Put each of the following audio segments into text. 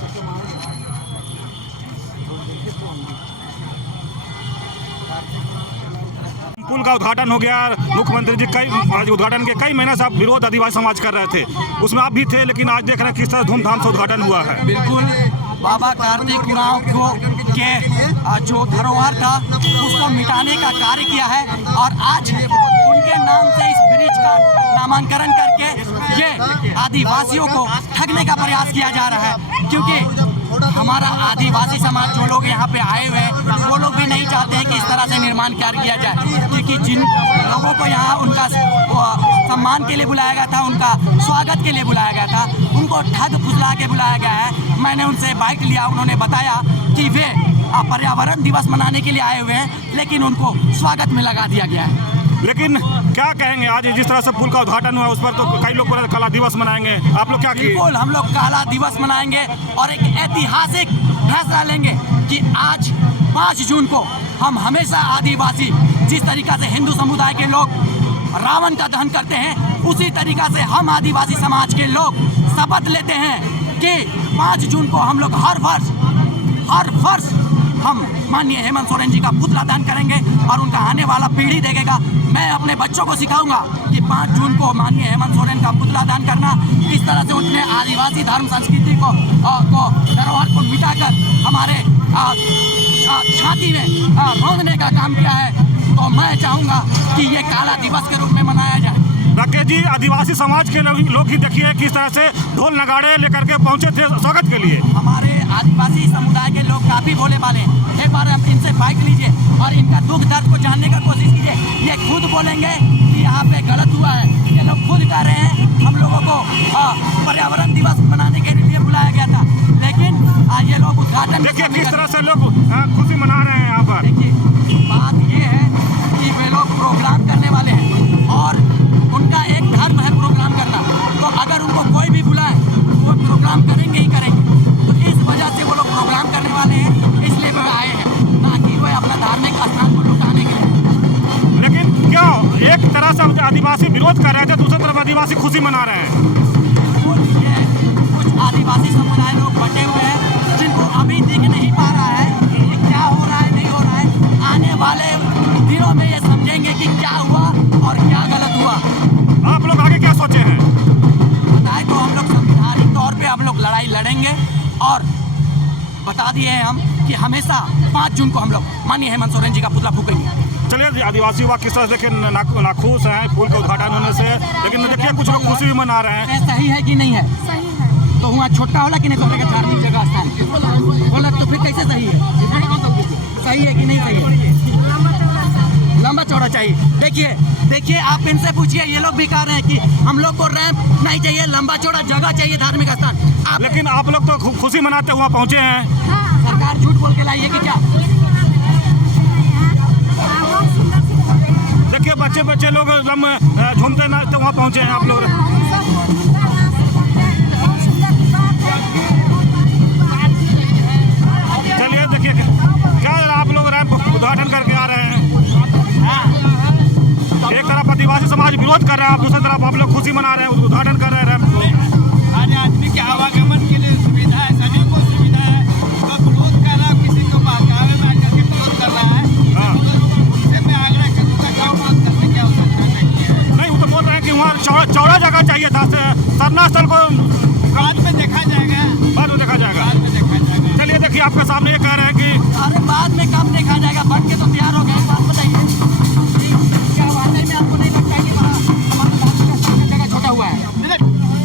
पुल का उद्घाटन हो गया। मुख्यमंत्री जी कई उद्घाटन के कई महीने से आप विरोध आदिवासी समाज कर रहे थे, उसमें आप भी थे, लेकिन आज देख रहे हैं किस तरह धूमधाम से उद्घाटन हुआ है। बिल्कुल, बाबा कार्तिक उरांव के जो धरोहर था उसको मिटाने का कार्य किया है और आज उनके नाम से इस ब्रिज का नामांकन करके ये आदिवासियों को ठगने का प्रयास किया जा रहा है, क्योंकि हमारा आदिवासी समाज जो लोग यहाँ पे आए हुए हैं वो लोग भी नहीं चाहते हैं कि इस तरह से निर्माण कार्य किया जाए, क्योंकि जिन लोगों को यहाँ उनका सम्मान के लिए बुलाया गया था, उनका स्वागत के लिए बुलाया गया था, उनको ठग फुसला के बुलाया गया है। मैंने उनसे बाइट लिया, उन्होंने बताया कि वे पर्यावरण दिवस मनाने के लिए आए हुए हैं, लेकिन उनको स्वागत में लगा दिया गया है। लेकिन क्या कहेंगे, आज जिस तरह से पुल का उद्घाटन हुआ उस पर तो कई लोग काला दिवस मनाएंगे, आप लोग क्या किए? बिल्कुल, हम लोग काला दिवस मनाएंगे और एक ऐतिहासिक फैसला लेंगे कि आज 5 जून को हम हमेशा आदिवासी, जिस तरीका से हिंदू समुदाय के लोग रावण का दहन करते हैं, उसी तरीका से हम आदिवासी समाज के लोग शपथ लेते हैं कि 5 जून को हम लोग हर वर्ष हम माननीय हेमंत सोरेन जी का पुतला दान करेंगे और उनका आने वाला पीढ़ी देखेगा। मैं अपने बच्चों को सिखाऊंगा कि 5 जून को माननीय हेमंत सोरेन का पुतला दान करना, इस तरह से उनने आदिवासी धर्म संस्कृति को धरोहर को मिटाकर हमारे छाती में रौंदने का काम किया है। तो मैं चाहूँगा कि ये काला दिवस के रूप में मनाया जाए। राकेश जी, आदिवासी समाज के लोग ही देखिए किस तरह से ढोल नगाड़े लेकर के पहुंचे थे स्वागत के लिए। हमारे आदिवासी समुदाय के लोग काफी भोले भाले, एक बार आप इनसे बाइट लीजिए और इनका दुख दर्द को जानने का कोशिश कीजिए। ये खुद बोलेंगे कि यहाँ पे गलत हुआ है, ये लोग खुद कह रहे हैं हम लोगों को पर्यावरण दिवस मनाने के लिए बुलाया गया था, लेकिन ये लोग उद्घाटन देखिए किस तरह से लोग खुशी मना रहे हैं यहाँ पर। देखिए, बात ये है कि वे लोग प्रोग्राम करने वाले हैं और उनका एक धर्म है प्रोग्राम करना, तो अगर उनको कोई भी बुलाए वो प्रोग्राम करेंगे ही करेंगे। तो इस वजह से वो लोग प्रोग्राम करने वाले हैं, इसलिए वो आए हैं, ना कि वो अपना धार्मिक स्थान को लुटाने के लिए। लेकिन क्यों एक तरह से आदिवासी विरोध कर रहे थे, दूसरी तरफ आदिवासी खुशी मना रहे हैं? ये कुछ आदिवासी समुदाय लोग बटे हुए हैं जिनको अभी दिख नहीं पा रहा है कि क्या हो रहा है, नहीं हो रहा है। आने वाले दिनों में ये समझेंगे कि क्या हुआ और क्या गलत हुआ। आप लोग आगे क्या सोचे हैं? बताए तो हम लोग संवैधानिक तौर पे हम लोग लड़ाई लड़ेंगे और बता दिए हैं हम कि हमेशा 5 जून को हम लोग माननीय हेमंत सोरेन जी का पुतला फूकेंगे। चलिए, आदिवासी युवा किस तरह से देखिए नाखुश हैं पुल का उद्घाटन होने से, लेकिन देखिए कुछ लोग खुशी भी मना रहे हैं। सही है कि नहीं है? सही है। तो वहाँ छोटा होला कि नहीं तोहरे के धार्मिक जगह स्थान बोला, तो फिर कैसे सही है? सही है कि नहीं सही है? लंबा चौड़ा चाहिए। देखिए आप इनसे पूछिए, ये लोग भी कह रहे हैं कि हम लोग को रैंप नहीं चाहिए, लंबा चौड़ा जगह चाहिए धार्मिक स्थान। लेकिन आप लोग तो खुशी मनाते हुआ पहुंचे हैं। हाँ। सरकार झूठ बोल के लाई है कि क्या? देखिए बच्चे लोग झूमते नाचते वहाँ पहुंचे हैं आप लोग। चलिए देखिए क्या आप लोग रैंप उद्घाटन करके आ रहे हैं। एक तरफ आदिवासी समाज विरोध कर रहा है, दूसरी तरफ आप लोग खुशी मना रहे हैं, उद्घाटन कर रहे हैं रैंप को। हर आदमी के आवागमन के लिए सुविधा है, सभी को सुविधा है, तो विरोध कर रहा है, किसी को बहकावे में आकर के विरोध कर रहा है। उससे मैं आग्रह करूँगा गाँव विरोध करने की आवश्यकता नहीं है। नहीं, वो तो बोल रहे हैं कि वहाँ चौड़ा जगह चाहिए था, सरना स्थल को बाद में देखा जाएगा। चलिए देखिए आपके सामने ये कह रहे हैं कि अरे बाद में कब देखा जाएगा, बन के तो तैयार हो गए। बात बताइए, क्या वाकई में आपको नहीं लगता कि वहाँ हमारा धार्मिक स्थान का जगह छोटा हुआ है?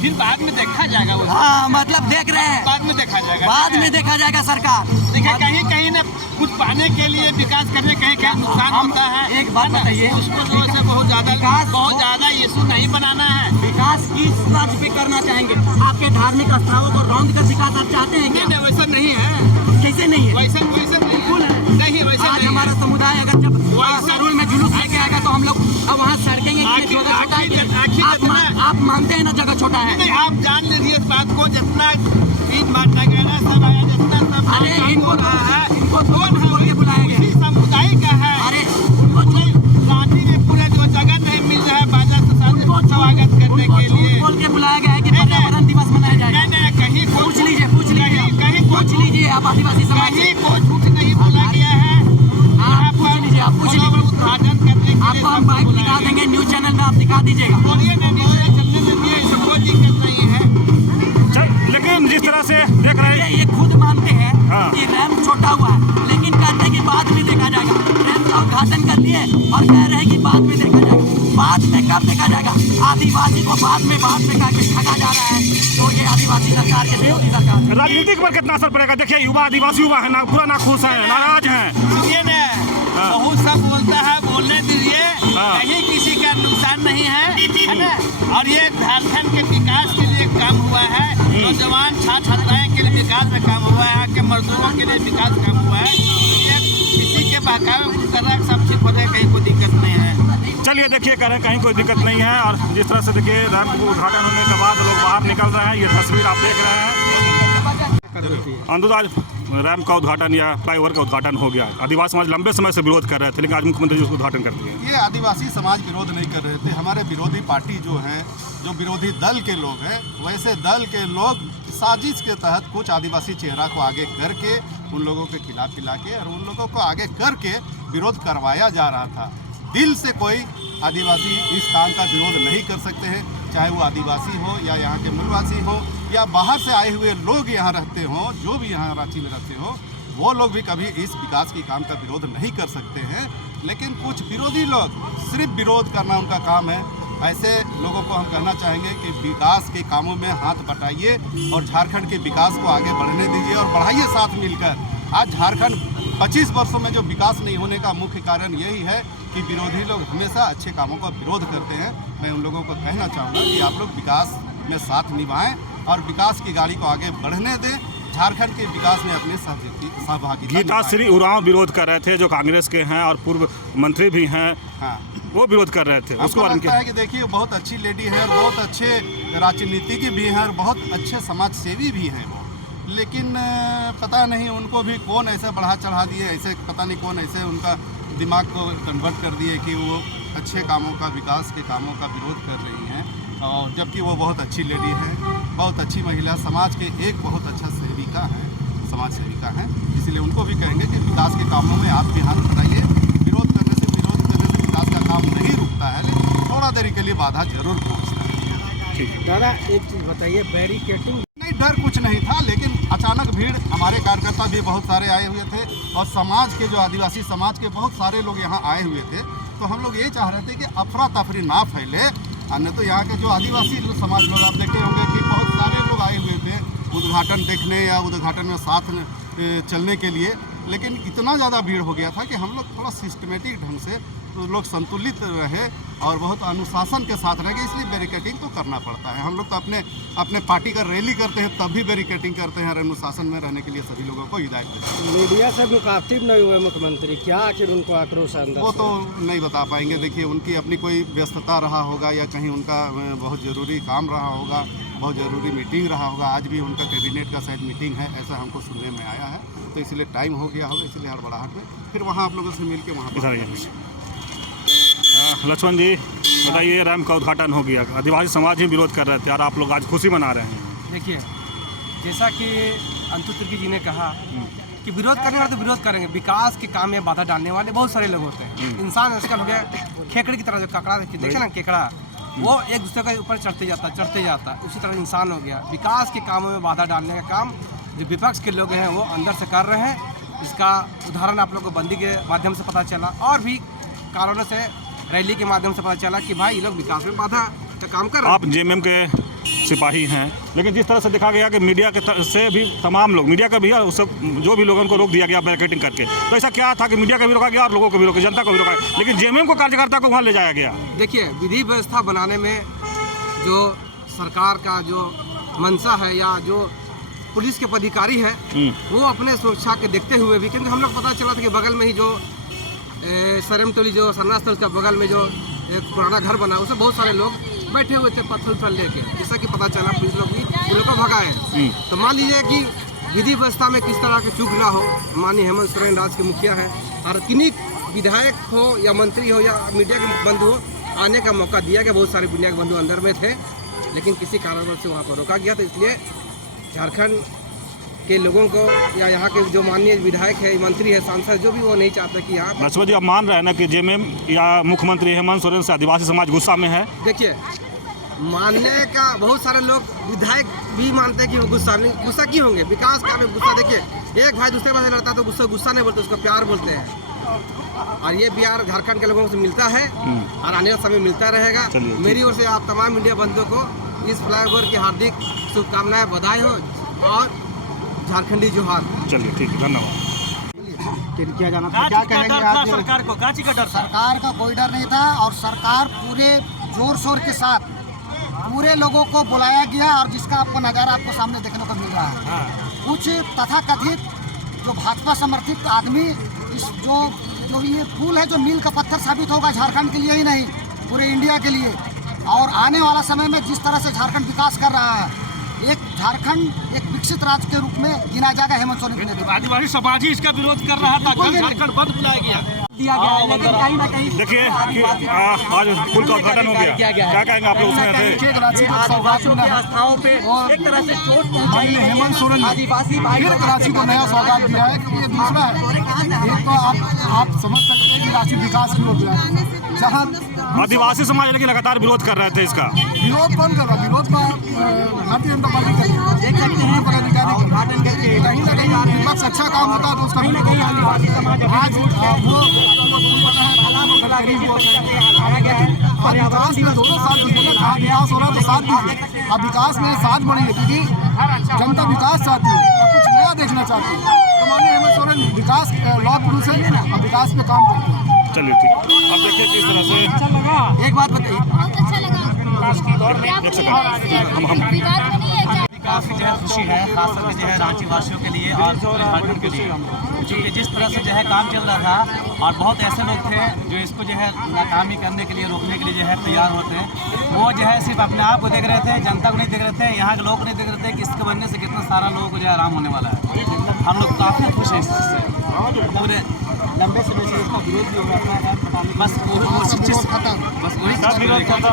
फिर बाद में देखा जाएगा। वो हाँ, मतलब देख रहे हैं, बाद में देखा जाएगा। बाद में देखा जाएगा सरकार। देखिए कहीं न कुछ पाने के लिए विकास करने कहीं नुकसान होता है। एक बात बताइए, उसको जो है बहुत ज़्यादा इशू नहीं बनाना है। विकास किस राज्य पे करना चाहेंगे? आपके धार्मिक स्थानों को रौंद कर विकास आप चाहते हैं क्या? नहीं, वैसा नहीं है। कैसे नहीं है? वैसा बिल्कुल है। नहीं, वैसा आज नहीं। हमारा समुदाय अगर जब सरूल में जुलूस लेके आएगा तो हम लोग अब वहाँ सड़केंगे। आप मानते हैं ना जगह छोटा है? नहीं, आप जान लीजिए इस बात को, जितना चीज बांटा गया ना, सब आया, जितना सब अरे इनको है कौन बोल के बुलाया गया? इसी समुदाय का है। अरे रांची में पूरा जो जगह नहीं मिल रहा है बाजार से स्वागत करने के लिए बोल के बुलाया गया है कि पर्यावरण दिवस मनाया जाएगा। नहीं, कहीं पूछ लीजिए आप आदिवासी समाज से कहीं कोई झूठ नहीं बोला गया है। आप पूछ लीजिए, आप पूछ लीजिए। उद्घाटन करने के लिए आपको हम बाइक दिखा देंगे, न्यूज चैनल में आप दिखा दीजिएगा। बोलिए ना, नीचे चलने में भी ऐसा कोई दिक्कत नहीं है। लेकिन जिस तरह से देख रहे हैं ये खुद मानते हैं हाँ। कि रैंप छोटा हुआ है, लेकिन कहते हैं कि बाद में देखा जाएगा। रैंप का उद्घाटन कर लिए और कह रहे हैं कि बाद में देखा जाएगा। बाद में कब देखा जाएगा? आदिवासी को बाद में कह के ठगा जा रहा है। तो ये आदिवासी सरकार के विरोधी सरकार। राजनीतिक पर कितना असर पड़ेगा? देखिए युवा आदिवासी युवा है ना, पूरा नाखुश है, नाराज है। सुनिए ना, बहुत सब बोलता है, बोलने दीजिए। हाँ। कहीं किसी का नुकसान नहीं है ना। और ये झारखंड के विकास के लिए काम हुआ है। नौजवान छात्राएं के लिए विकास का काम हुआ है। यहाँ के मजदूरों के लिए विकास काम हुआ है। ये किसी के बहकावे कर रहा है, सब ठीक हो जाए, कहीं कोई दिक्कत नहीं है। चलिए देखिए, कह रहे हैं कहीं कोई दिक्कत नहीं है। और जिस तरह से देखिए रैंप को उद्घाटन होने के बाद लोग बाहर निकल रहे हैं, ये तस्वीर आप देख रहे हैं। आज रैंप का उद्घाटन या फ्लाईओवर का उद्घाटन हो गया। आदिवासी समाज लंबे समय से विरोध कर रहे थे, लेकिन आज मुख्यमंत्री जी उसको उद्घाटन कर दिए। ये आदिवासी समाज विरोध नहीं कर रहे थे। हमारे विरोधी पार्टी जो है, जो विरोधी दल के लोग हैं, वैसे दल के लोग साजिश के तहत कुछ आदिवासी चेहरा को आगे करके उन लोगों के खिलाफ खिला के और उन लोगों को आगे करके विरोध करवाया जा रहा था। दिल से कोई आदिवासी इस काम का विरोध नहीं कर सकते हैं, चाहे वो आदिवासी हो या यहाँ के मूलवासी हो या बाहर से आए हुए लोग यहाँ रहते हों, जो भी यहाँ रांची में रहते हो, वो लोग भी कभी इस विकास की काम का विरोध नहीं कर सकते हैं। लेकिन कुछ विरोधी लोग सिर्फ विरोध करना उनका काम है। ऐसे लोगों को हम कहना चाहेंगे कि विकास के कामों में हाथ बटाइए और झारखंड के विकास को आगे बढ़ने दीजिए और बढ़ाइए साथ मिलकर। आज झारखंड 25 वर्षों में जो विकास नहीं होने का मुख्य कारण यही है कि विरोधी लोग हमेशा अच्छे कामों का विरोध करते हैं। मैं उन लोगों को कहना चाहूँगा कि आप लोग विकास में साथ निभाएं और विकास की गाड़ी को आगे बढ़ने दें। झारखंड के विकास में अपनी सहभागिता। गीता श्री उरांव विरोध कर रहे थे, जो कांग्रेस के हैं और पूर्व मंत्री भी हैं। हाँ, वो विरोध कर रहे थे। उसको लगता है कि देखिए बहुत अच्छी लेडी है और बहुत अच्छे राजनीतिज्ञ भी हैं और बहुत अच्छे समाज सेवी भी हैं वो। लेकिन पता नहीं उनको भी कौन ऐसा बढ़ा चढ़ा दिए, ऐसे पता नहीं कौन ऐसे उनका दिमाग को कन्वर्ट कर दिए कि वो अच्छे कामों का, विकास के कामों का विरोध कर रही हैं। और जबकि वो बहुत अच्छी लेडी है, बहुत अच्छी महिला, समाज के एक बहुत अच्छा सेविका है, समाज सेविका हैं। इसलिए उनको भी कहेंगे कि विकास के कामों में आप भी हाथ बढ़ाइए। विरोध करने से विकास का काम नहीं रुकता है, लेकिन थोड़ा देरी के लिए बाधा जरूर पहुँचता है। ठीक है दादा, एक चीज़ बताइए, बैरिकेडिंग नहीं, डर कुछ नहीं था, लेकिन अचानक भीड़, हमारे कार्यकर्ता भी बहुत सारे आए हुए थे और समाज के, जो आदिवासी समाज के बहुत सारे लोग यहाँ आए हुए थे। तो हम लोग ये चाह रहे थे कि अफरा तफरी ना फैले। अन्य तो यहाँ के जो आदिवासी समाज लोग, आप देखे होंगे कि बहुत सारे लोग आए हुए थे उद्घाटन देखने या उद्घाटन में साथ चलने के लिए, लेकिन इतना ज़्यादा भीड़ हो गया था कि हम लोग थोड़ा सिस्टमेटिक ढंग से तो लोग संतुलित रहे और बहुत अनुशासन के साथ रह गए। इसलिए बैरिकेडिंग तो करना पड़ता है। हम लोग तो अपने पार्टी का रैली करते हैं तब भी बैरिकेडिंग करते हैं और अनुशासन में रहने के लिए सभी लोगों को हिदायत देते हैं। मीडिया से मुखातिब नहीं हुए मुख्यमंत्री, क्या आखिर उनको आक्रोश अंदर वो से? तो नहीं बता पाएंगे। देखिए, उनकी अपनी कोई व्यस्तता रहा होगा या कहीं उनका बहुत ज़रूरी काम रहा होगा, बहुत ज़रूरी मीटिंग रहा होगा। आज भी उनका कैबिनेट का शायद मीटिंग है, ऐसा हमको सुनने में आया है। तो इसलिए टाइम हो गया होगा, इसलिए हड़बड़ाहट में फिर वहाँ आप लोगों से मिल के वहाँ लक्ष्मण जी बताइए, रैंप का उद्घाटन हो गया, आदिवासी समाज ही विरोध कर रहे थे और आप लोग आज खुशी मना रहे हैं। देखिए, जैसा कि अंतु तिर्की जी ने कहा कि विरोध करने वाले तो विरोध करेंगे, विकास के काम में बाधा डालने वाले बहुत सारे लोग होते हैं। इंसान आजकल हो गया खेकड़े की तरह, जो ककड़ा देखे ना, केकड़ा, वो एक दूसरे के ऊपर चढ़ते जाता है, उसी तरह इंसान हो गया। विकास के कामों में बाधा डालने का काम जो विपक्ष के लोग हैं वो अंदर से कर रहे हैं। इसका उदाहरण आप लोग को बंदी के माध्यम से पता चला और भी कारणों से, रैली के माध्यम से पता चला कि भाई ये लोग विकास में बाधा का काम कर रहे हैं। आप जेएमएम के सिपाही हैं, लेकिन जिस तरह से देखा गया कि मीडिया के से भी तमाम लोग, मीडिया का भी और सब जो भी लोगों को रोक दिया गया बैरिकेडिंग करके, तो ऐसा क्या था कि मीडिया का भी रोका गया और लोगों को भी रोका, जनता को भी रोका, लेकिन जेएमएम को कार्यकर्ता को वहाँ ले जाया गया? देखिए, विधि व्यवस्था बनाने में जो सरकार का जो मंशा है या जो पुलिस के पदाधिकारी है, वो अपने सुरक्षा के देखते हुए भी, क्योंकि हम लोग पता चला था कि बगल में ही जो सरमटोली, जो सरनास्थल का बगल में जो एक पुराना घर बना, उसमें बहुत सारे लोग बैठे हुए थे पत्थर लेके। जैसा कि पता चला पुलिस लोग भी उन लोग को भगाए। तो मान लीजिए कि विधि व्यवस्था में किस तरह की चूक ना हो। माननीय हेमंत सोरेन राज्य के मुखिया हैं और किन्हीं विधायक हो या मंत्री हो या मीडिया के बंधु हो, आने का मौका दिया गया। बहुत सारे मीडिया के बंधु अंदर में थे, लेकिन किसी कारणवश से वहाँ पर रोका गया। तो इसलिए झारखंड के लोगों को या यहाँ के जो माननीय विधायक है, मंत्री है, सांसद जो भी, वो नहीं चाहते कि यहाँ नरसिम्हा जी, आप मान रहे हैं ना कि जेएमएम या मुख्यमंत्री हेमंत सोरेन से आदिवासी समाज गुस्सा में है? देखिए, मानने का बहुत सारे लोग, विधायक भी मानते हैं कि वो गुस्सा क्यों होंगे? विकास का में गुस्सा। देखिए, एक भाई दूसरे भाई से लड़ता है तो गुस्सा नहीं बोलते, उसको प्यार बोलते हैं। और ये प्यार झारखंड के लोगों से मिलता है और आने वाले समय मिलता रहेगा। मेरी ओर से आप तमाम इंडिया बंधुओं को इस फ्लाईओवर की हार्दिक शुभकामनाएं, बधाई हो और झारखंडी जोहार। चलिए ठीक है, धन्यवाद। किया जाना था, क्या कहेंगे आज? सरकार को गाची का डर था? सरकार का कोई डर नहीं था और सरकार पूरे जोर शोर के साथ पूरे लोगों को बुलाया गया और जिसका आपको नज़ारा आपको सामने देखने को मिल रहा है। कुछ तथाकथित जो भाजपा समर्थित आदमी, इस जो ये पुल है जो मील का पत्थर साबित होगा झारखंड के लिए ही नहीं, पूरे इंडिया के लिए। और आने वाला समय में जिस तरह से झारखंड विकास कर रहा है, एक झारखंड एक विकसित राज्य के रूप में गिना जाएगा हेमंत सोरेन के नेतृत्व। आदिवासी समाज ही इसका विरोध कर रहा था, कल झारखंड बंद बुलाया गया दिया गया है, लेकिन कहीं ना कहीं देखिए कि आज पुल का उद्घाटन हो गया, क्या कहेंगे आप लोग उसमें से? आदिवासियों की आस्थाओं पे एक तरह से चोट पहुंचाई है हेमंत सोरेन ने आदिवासी भाई फिर कराची को नया सौगात दिया है। कि ये दूसरा है, एक तो आप समझ सकते हैं कि रांची विकास की ओर गया है, जहाँ आदिवासी समाज लेकिन लगातार विरोध कर रहे थे इसका। विरोध कौन कर रहा? विरोध का भारतीय जनता पार्टी कर रही है। देख सकते हैं पदाधिकारी उद्घाटन करके कहीं ना कहीं विपक्ष अच्छा काम होता है तो उसका कहीं ना कहीं आदिवासी समाज आज वो और विकास में दोनों साथ दीजिए। जहाँ विकास हो रहा है तो साथ दीजिए। अब विकास में साथ बढ़िए, क्योंकि जनता विकास चाहती है और कुछ नया देखना चाहती है। तो माननीय हेमंत सोरेन विकास लॉ पुरुष है और विकास पे काम करते हैं। चलिए ठीक, अब देखिए किस तरह से। एक बात बताइए, बहुत अच्छा लगा। एक सेकंड, हम विवाद में नहीं है क्या? काफ़ी जो है खुशी है, खासकर जो है रांची वासियों के लिए और झारखंड के लिए, क्योंकि जिस तरह से जो है काम चल रहा था और बहुत ऐसे लोग थे जो इसको जो है नाकामी करने के लिए, रोकने के लिए जो है तैयार होते हैं। वो जो है सिर्फ अपने आप को देख रहे थे, जनता को नहीं देख रहे थे, यहाँ के लोग नहीं देख रहे थे कि इसके बनने से कितना सारा लोगों को जो है आराम होने वाला है। हम लोग काफ़ी खुश हैं इस चीज़ से। पूरे लंबे समय से इसका विरोध भी हो रहा था, बस वही विरोध करना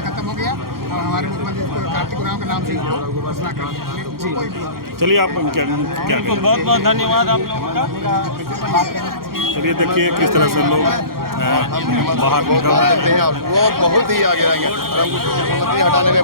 खत्म हो गया और हमारे मुख्यमंत्री कार्तिक उरांव के नाम से घोषणा कर दिया। चलिए आप क्या बहुत बहुत धन्यवाद आप लोगों का। चलिए देखिए किस तरह से लोग बाहर निकल रहे हैं। वो बहुत ही आगे आएंगे, हटाने में